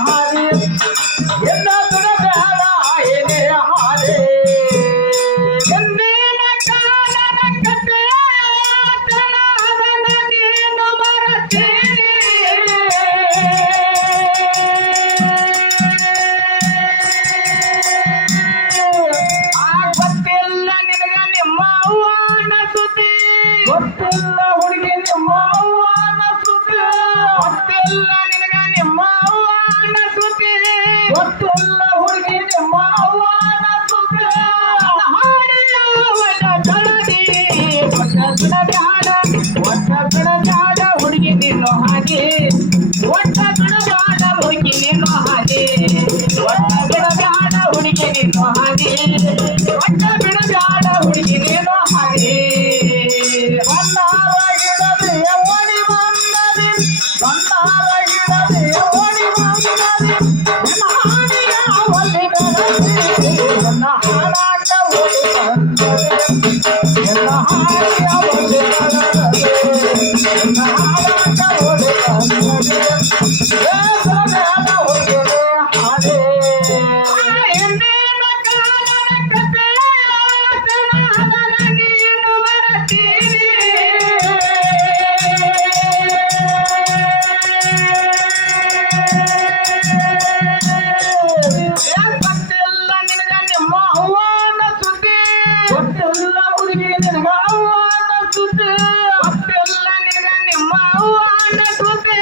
ಹಾರಿ ಎಲ್ಲ ಬಿಡಬೇಡ ಏನೇ ಹಾರಿ ಎಂದಿನ ಕಾಲದ ಕಥೆ ತನವನ ನೀನು ಮರೆತೀರಿ ಗೊತ್ತಿಲ್ಲ ನಿನಗ ನಿಮ್ಮ ಅವ್ವನ ಸುದ್ದಿ ಗೊತ್ತಿಲ್ಲ ಹುಡುಗಿ ನಿಮ್ಮ ಅವ್ವನ ಸುದ್ದಿ ಗೊತ್ತಿಲ್ಲ ನಿನಗ ನಿಮ್ಮ ಅವ್ವನ ಸುದ್ದಿ ಗೊತ್ತಿಲ್ಲ ಹುಡುಗಿ ನಿಮ್ಮ ಅವ್ವನ ಸುದ್ದಿ ಹಾಡಿಯುವನ ತಳದಿ ಒಟ್ಟ ಬಿಡಬ್ಯಾಡ ಹುಡುಗಿ ನಿನ್ನು ಹಾಗೆ ಒಟ್ಟ ಬಿಡಬ್ಯಾಡ ಹುಡುಗಿ ನಿನ್ನು ಹಾಗೆ ಒಟ್ಟ ಬಿಡಬ್ಯಾಡ ಹುಡುಗಿ ನಿನ್ನು ಹಾಗೆ ಒಟ್ಟ ಬಿಡಬ್ಯಾಡ ಹುಡುಗಿ ನಿನ್ನು ಹಾಗೆ ಬಂದಾರ ಗಿಡದೆ ಓಡಿ ಬಂದದಿ ಬಂದಾರ ಗಿಡದೆ ಓಡಿ ಬಂದದಿ ನನ್ನ ಹಾಡಿಯ ಒಲ್ಲಿ ಬೆಳದಿ ನನ್ನ ಹಾಡಾಟ ಓಡಿ ಬಂದದಿ ನನ್ನ ಹಾಡಿಯ ಒಲ್ಲಿ ಬೆಳದಿ ನನ್ನ ಹಾಡಾಟ ಓಡಿ ಬಂದದಿ ಬೇಸರಬೇಡ ಹುಡುಗನೇ ಹಾಡೇ ಎಂದಿನ ಕಾಲದ ಕಥೆಯ ತನವನ ನೀನು ಮರೆತೀರಿ ಗೊತ್ತಿಲ್ಲ ನಿನಗ ನಿಮ್ಮ ಅವ್ವನ ಸುದ್ದಿ ಗೊತ್ತಿಲ್ಲ ಹುಡುಗಿ ನಿನಗ ಅವ್ವನ ಸುದ್ದಿ ಗೊತ್ತಿಲ್ಲ ನಿನಗ ನಿಮ್ಮ ಅವ್ವನ ಸುದ್ದಿ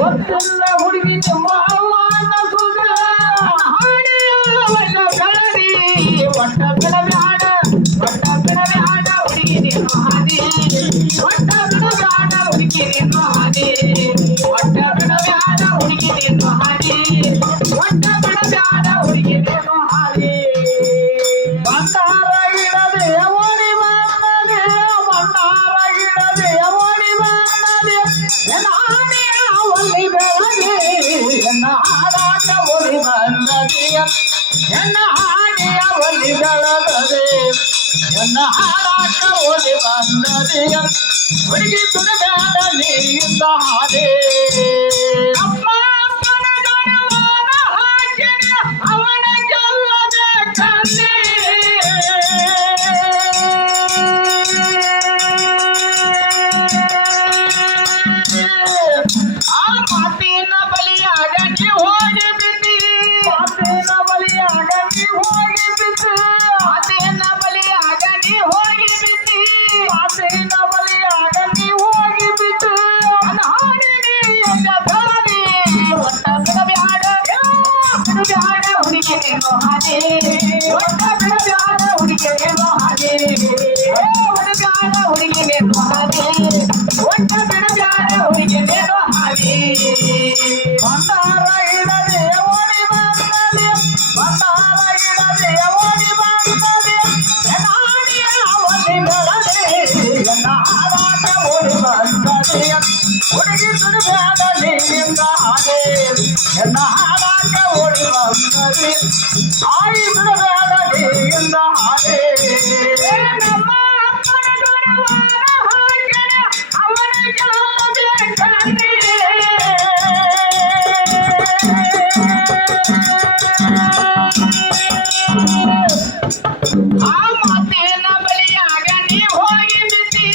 ಗೊತ್ತಿಲ್ಲ ಹುಡುಗಿ ನಿಮ್ಮ ಅವ್ವನ ಸುದ್ದಿ ಹಾಡಿಯುವನ ಬೆಳದಿ ಒಟ್ಟ ಬಿಡಬ್ಯಾಡ ಹುಡುಗಿ ನೀನು ಹಾದಿ ಒಟ್ಟ ಬಿಡಬ್ಯಾಡ ಹುಡುಗಿ ನೀನು ಹಾದಿ ಒಟ್ಟ ಬಿಡಬ್ಯಾಡ ಹುಡುಗಿ ನೀನು ಹಾದಿ ಒಟ್ಟ ಬಿಡಬ್ಯಾಡ ಹುಡುಗಿ ನೀನು ಹಾದಿ ಬಂದಾರ ಗಿಡದೆ ಓಡಿ ಬಂದದೆ ಬಂದಾರ ಗಿಡದೆ ಓಡಿ ಬಂದದೆ ನನ್ನ ಹಾಡಿಯ ಒಲ್ಲಿ ಬೆಳದಿ ನನ್ನ ಹಾಡಾಟ ಓಡಿ ಬಂದದೆ ನನ್ನ ಹಾಡಿಯ ಒಲ್ಲಿ ಬೆಳದದೆ ನನ್ನ ಹಾಡಾಟ ಓಡಿ ಬಂದದೆ ಹುಡುಗಿ ಬಿಡಬೇಡ ನೀಯಿಂದ ಹಾಡೇ ಅಪ್ಪ ಅಪ್ಪನ ಗಣವನ ಹಾಕಿನ ಅವನ ಗೆಲ್ಲದೆ ಕಣ್ಣೆ ಆ ಮಾತಿನ ಬಲಿಯಾಗ ನೀ ಹೋಗಿ ಬಿದ್ದಿ ಮಾತಿನ ಬಲಿಯಾಗ ನೀ ಹೋಗಿ ಬಿದ್ದು ಮಾತಿನ ಬಲಿಯಾಗ ನೀ ಹೋಗಿ ಬಿದ್ದಿ ಮಾತಿನ ಬಲಿಯಾಗ ನೀ ಹೋಗಿ ಬಿದ್ದು ನನ್ನ ಹಾಡಿನಿ ಎಂದ ಬೆಳದಿ ಒಟ್ಟ ಬಿಡಬ್ಯಾಡ ಹುಡುಗಿ ನೀನು ಹಾದಿ ಒಟ್ಟ ಬಿಡಬ್ಯಾಡ ಹುಡುಗಿ ನೀನು ಹಾದಿ ಬಿಡಬ್ಯಾಡ ಹುಡುಗಿ ನೀನು ಹಾದಿ ಒಟ್ಟ ಬಿಡಬ್ಯಾಡ ಹುಡುಗಿ ನೀನು ಹಾದಿ ಬಂದಾರ ಗಿಡದೆ ಓಡಿ ಬಂದದೆ ಬಂದಾರ ಗಿಡದೆ ಓಡಿ ಬಂದದೆ ನನ್ನ ಹಾಡಿಯ ಒಲ್ಲಿ ಬೆಳದೆ ನನ್ನ ಹಾಡಾಟ ಓಡಿ ಬಂದದೆ ಹುಡುಗಿ ಬಿಡಬೇಡ ನೀರಿಂದ ಹಾಗೆ ನನ್ನ ಹಾಡಾಟ ಓಡಿ ಬಂದದೆ ತಾಯಿ ಬಿಡಬೇಡ ನೀರಿಂದ ಹಾಗೆ ನಮ್ಮ ಅಪ್ಪನ ಗುಣವಾದ ಹಾಗೆನ ಅವನ ಗೆಲ್ಲದೆ ಕಣ್ಣೆ ಆ ಮಾತಿನ ಬಲಿಯಾಗ ನೀ ಹೋಗಿ ಬಿದ್ದಿ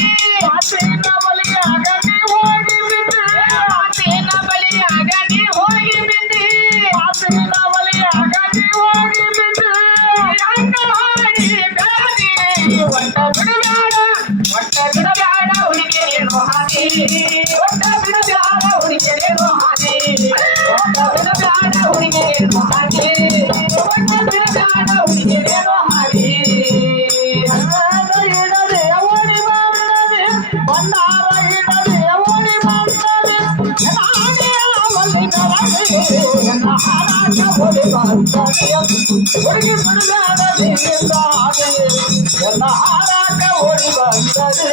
ಮಾತಿನ ಬಲಿಯಾಗ ನೀ ಹೋಗಿ ಬಿದ್ದು ಮಾತಿನ ಬಲಿಯಾಗ ನೀ ಹೋಗಿ ಬಿದ್ದಿ ಮಾತಿನ ಬಲಿಯಾಗ ನೀ ಹೋಗಿ ಬಿದ್ದು ಹೆಂಗ ಹಾಡಿ ಬೆಳದಿ ಒಟ್ಟ ಬಿಡಬ್ಯಾಡ ಹುಡುಗಿ ನೀನು ಹಾದಿ ಒಟ್ಟ ಬಿಡಬ್ಯಾಡ ಹುಡುಗಿ ನೀನು ಹಾದಿ ಒಟ್ಟ ಬಿಡಬ್ಯಾಡ ಹುಡುಗಿ ನೀನು ಹಾದಿ ಒಟ್ಟ ಬಿಡಬ್ಯಾಡ ಹುಡುಗಿ ನೀನು ಹಾದಿ ಬಂದಾರ ಗಿಡದೆ ಓಡಿ ಬಂದದೆ ಬಂದಾರ ಗಿಡದೆ ಓಡಿ ಬಂದದೆ ನನ್ನ ಹಾಡಿಯ ಒಲ್ಲಿ ಬೆಳದೆ ನನ್ನ ಹಾಡಾಟ ಓಡಿ ಬಂದದೆ ಹುಡುಗಿ ಬಿಡಬೇಡ ನೀರಿಂದ ಹಾಗೆ ನನ್ನ ಹಾಡಾಟ ಓಡಿ ಬಂದದೆ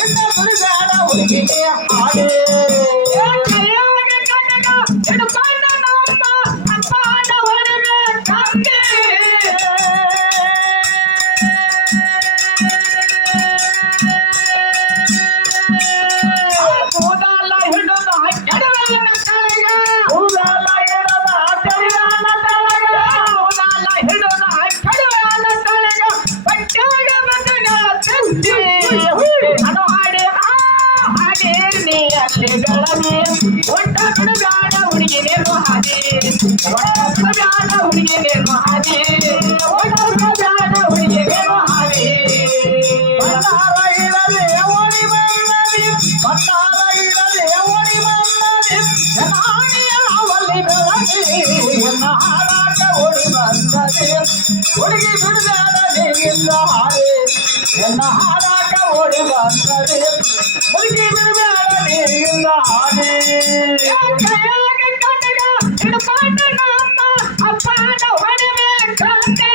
ಇನ್ನ ಬಿಡಬೇಡ ಹುಡುಗಿಗೆ ಹಾಗೆ ಕೈಯಾಗ ಕನಗ ಹಿಡ್ಕೊಂಡ ನಮ್ಮ ಅಪ್ಪನ ಹೊರಗೆ ತಂದೆ ಕೂದಲ ಹಿಡಿದು ಕೆಡವಿನ ಕಳೆಗ ಕೂದಲ ಹಿಡಿದು ಬ್ಯಾಡ ಹುಡುಗಿಗೆ ಮಹಾದೇ ಒಟ್ಟ ಬ್ಯಾಡ ಹುಡುಗಿಗೆ ಮಹಾದೇ ಬಂಗಾರ ಇಡದೆ ಓಡಿ ಬಂದದೆ ಬಂಗಾರ ಇಡದೆ ಓಡಿ ಬಂದದೆ ಜನಾಣಿಯ ಅವಲ್ಲಿ ಬೆಳಗಿ ಎನ್ನ ಹಾರಾಟ ಓಡಿ ಬಂದದೆ ಹುಡುಗಿ ಬಿಡಬೇಡ ನೀಗಿಂದ ಹಾರೆ ಎನ್ನ ಹಾರಾಟ ಓಡಿ ಬಂದದೆ ಹುಡುಗಿ ಬಿಡಬೇಡ ನೀಗಿಂದ ಹಾರೆ ಕೈಯಾಗ ಕಟ್ಟಗ ಹಿಡ್ಕೊಂಡು ನಮ್ಮ ಅಪ್ಪನ ಹೊಡಿಬೇಕಂತೆ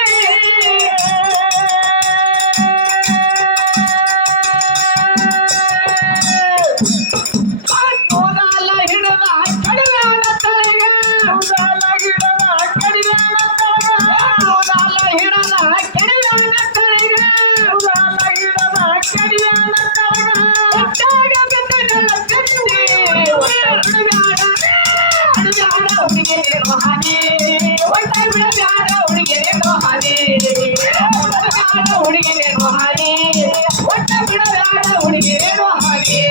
ಕೂದಲ ಹಿಡಿದ ಕಡಿದಾಳ ತಲೆಗೆ ಕೂದಲ ಗಿಡದ ಕಡಿದಾಳ ತಲೆಗೆ ಕೂದಲ ಹಿಡಿದ ಕಡಿದಾಳ ತಲೆಗೆ ಕೂದಲ ಗಿಡದ ಕಡಿದಾಳ ತಲೆಗೆ ಒಟ್ಟಾಗ ಬಿದ್ದಗಳ ಕತ್ತಿ ಬಿಡಬ್ಯಾಡ ಹುಡುಗಿಗೆ ಮಹಾದೇ ಒಟ್ಟ ಬಿಡಬ್ಯಾಡ ಹುಡುಗಿಗೆ ಮಹಾದೇ ಬಿಡಬ್ಯಾಡ ಹುಡುಗಿಗೆ ಮಹಾದೇ ಒಟ್ಟ ಬಿಡಬ್ಯಾಡ ಹುಡುಗಿಗೆ ಮಹಾದೇ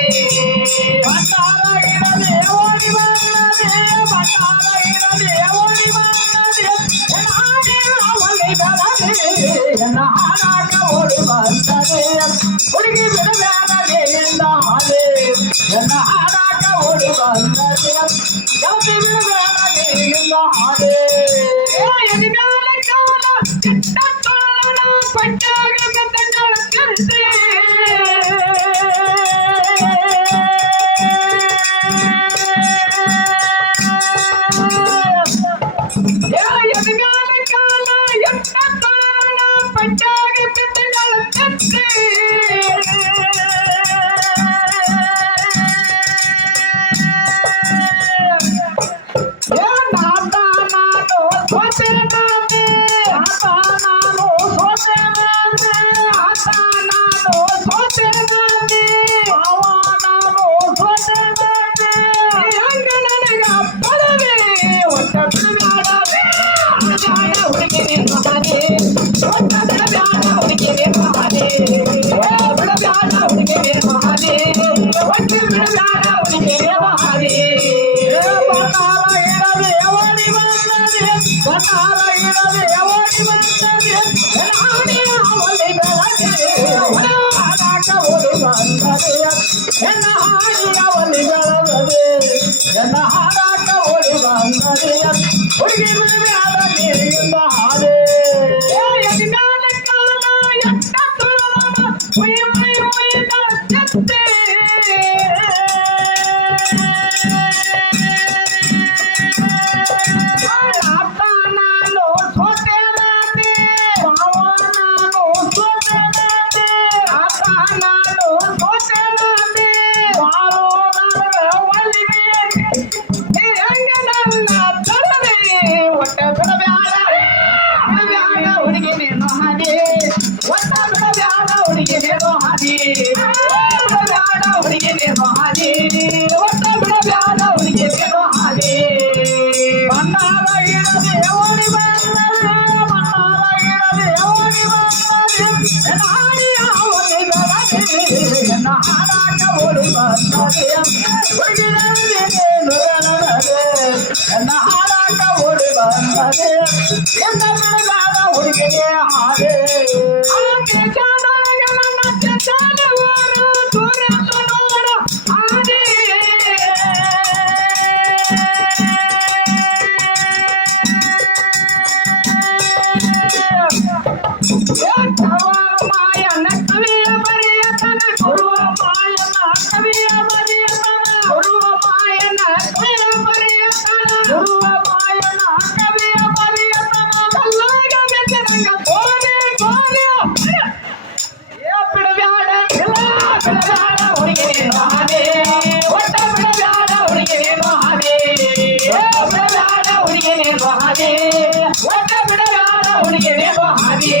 ಬಂಗಾರ ಇಡದೆ ಓಡಿ ಬಂದದೆ ಬಂಗಾರ ಇಡದೆ ಓಡಿ ಬಂದದೆ ಜನಾಣಿಯ ಅವಲ್ಲಿ ಬೆಳಗಿ ಎನ್ನ ಹಾರಾಟ ಓಡಿ ಬಂದದೆ ಹುಡುಗಿ ಬಿಡಬೇಡ ನೀಗಿಂದ ಹಾರೆ ಎನ್ನ ಹಾರಾಟ ಓಡಿ ಬಂದದೆ ಗೆಳತಿ ಬಿಡಬೇಡ ನೀಗಿಂದ ಹಾರೆ ಎದಿಗಾಲ ಕಾಲ ಕೆಟ್ಟ ಕಾಲ ಪಟ್ಟಾಗ ಗದ್ದಗಳ ಕರ್ತೆ ಎದಿಗಾಲ ಕಾಲ ಎಟ್ಟ ಕಾಲ ಪಟ್ಟಾಗ ಗದ್ದಗಳ ಕರ್ತೆ ಎನ್ನ ಹಾರಾಟ ಓಡಿ ಬಂದದೆ ಹುಡುಗಿ ಬಿಡಬೇಡ ನೀಗಿಂದ ಹಾರೆ ಎದಿಗಾಲ ಕಾಲ ಎಟ್ಟ ಕಾಲ ಉಯ್ ಉಯ್ ಉಯ್ ಕತ್ತೆ ಅಪ್ಪ ನಾನು ಸೋತೆನಂತೆ ಮಾವ ನಾನು ಸೋತೆನಂತೆ ಅಪ್ಪ ನಾನು ಸೋತೆನಂತೆ ಬಾರೋ ನನಗ ಒಲಿಗೆ ನೀ ಹಂಗ ನನ್ನ ತರದೆ ಒಟ್ಟ ಬಿಡಬ್ಯಾಡ ಬಿಡಬ್ಯಾಡ ಹುಡುಗಿಗೆ ಮಹಾದೇ ಒಟ್ಟ ಬಿಡಬ್ಯಾಡ ಹುಡುಗಿಗೆ ಮಹಾದೇ ಬಿಡಬ್ಯಾಡ ಹುಡುಗಿಗೆ ಮಹಾದೇ ಒಟ್ಟ ಬಿಡಬ್ಯಾಡ ಹುಡುಗಿಗೆ ಮಹಾದೇ ಬಂಗಾರ ಇಡದೆ ಓಡಿ ಬಂದದೆ ಬಂಗಾರ ಇಡದೆ ಓಡಿ ಬಂದದೆ ಜನಾಣಿಯ ಅವಲ್ಲಿ ಬೆಳಗಿ ಎನ್ನ ಹಾರಾಟ ಓಡಿ ಬಂದದೆ ಹುಡುಗಿನಲ್ಲಿ ನೀನು ಬೆಳಗದೆ ಎನ್ನ ಹಾರಾಟ ಓಡಿ ಬಂದದೆ ಎನ್ನ ಬಿಡಬೇಡ ಹುಡುಗಿಗೆ ಹಾರೆ ಆಕೆ ಜಾನಾಗ ನನ್ನ ಜಾನವಾರು ದೂರ ನೋಡ ಆದೇ ಮಾಯನ ಕವಿಯ ಬರೆಯತನ ಗುರುವ ಮಾಯನ ಕವಿಯ ಬರೆಯತನ ಗುರುವ ಮಾಯನ ಕವಿಯ ಬರೆಯತನ ಗುರುವ ಮಾಯನ ಕವಿಯ ಬರೆಯತನ ಕಲ್ಲಾಗ ಬೆಚ್ಚರಂಗ ಗೋರೆ ಗೋರೆ ಬಿಡಬ್ಯಾಡ ಬಿಡಬ್ಯಾಡ ಹುಡುಗಿಗೆ ಮಹಾದೇ ಒಟ್ಟ ಬಿಡಬ್ಯಾಡ ಹುಡುಗಿಗೆ ಮಹಾದೇ ಬಿಡಬ್ಯಾಡ ಹುಡುಗಿಗೆ ಮಹಾದೇ ಒಟ್ಟ ಬಿಡಬ್ಯಾಡ ಹುಡುಗಿಗೆ ಮಹಾದೇ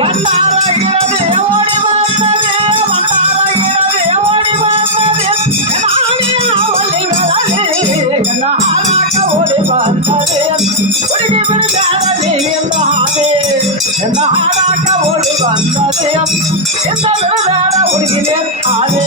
ಬಂಗಾರ ಗಿಡದೆ ಓಡಿ ಬಂದದೆ ಬಂಗಾರ ಗಿಡದೆ ಓಡಿ ಬಂದದೆ ಜನಾಣಿಯ ಅವಲ್ಲಿ ಬೆಳಗಿ ಎನ್ನ ಹಾರಾಟ ಓಡಿ ಬಂದದೆ ಹುಡುಗಿ ಬಿಡಬೇಡ ನೀಗಿಂದ ಹಾರೆ ಎನ್ನ ಹಾರಾಟ ಓಡಿ ಬಂದದೆ ಎಂದ ಬಿಡಬೇಡ ಹುಡುಗಿಗೆ ಹಾರೆ